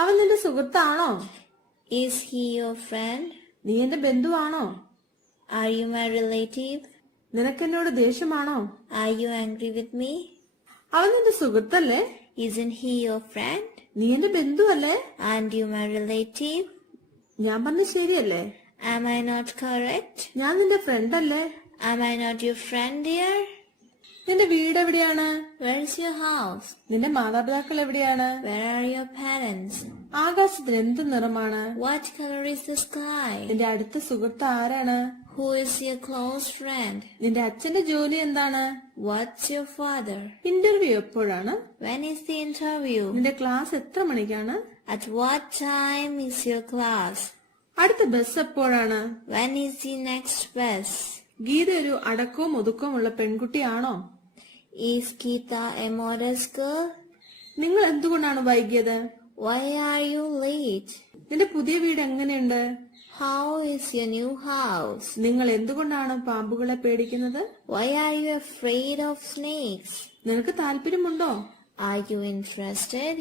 അവൻ നിന്റെ സുഹൃത്താണോ? Is he your friend? നീ എന്റെ ബന്ധുവാണോ? Are you my relative? നിനക്കെന്നോട് ദേഷ്യമാണോ? Are you angry with me? അവൻ നിന്റെ സുഹൃത്തല്ലേ? Isn't he your friend? നീ എന്റെ ബന്ധുവല്ലേ? And you my relative? ഞാൻ പറഞ്ഞ ശരിയല്ലേ? Am I not correct? ഞാൻ നിന്റെ ഫ്രണ്ട് അല്ലേ? Am I not your friend, dear? നിന്റെ വീട് എവിടെയാണ്? Where is your house? നിന്റെ മാതാപിതാക്കൾ എവിടെയാണ്? Where are your parents? ആകാശത്തിന് എന്ത് നിറമാണ്? What color is the sky? നിന്റെ അടുത്ത സുഹൃത്ത് ആരാണ്? Who is your close friend? നിന്റെ അച്ഛന്റെ ജോലി എന്താണ്? What's your father? ഇന്റർവ്യൂ എപ്പോഴാണ്? When is the interview? നിന്റെ ക്ലാസ് എത്ര മണിക്കാണ്? At what time is your class? അടുത്ത ബസ് എപ്പോഴാണ്? When is the next bus? Geetha ഒരു അടക്കവും ഒതുക്കവുമുള്ള പെൺകുട്ടിയാണോ? Is Geeta a modest girl? നിങ്ങൾ എന്തുകൊണ്ടാണ് വൈകിയത്? Why are you late? നിന്റെ പുതിയ വീട് എങ്ങനെയുണ്ട്? How is your new house? നിങ്ങൾ എന്തുകൊണ്ടാണ് പാമ്പുകളെ പേടിക്കുന്നത്? Why are you afraid of snakes? നിനക്ക് താല്പര്യമുണ്ടോ? Are you interested?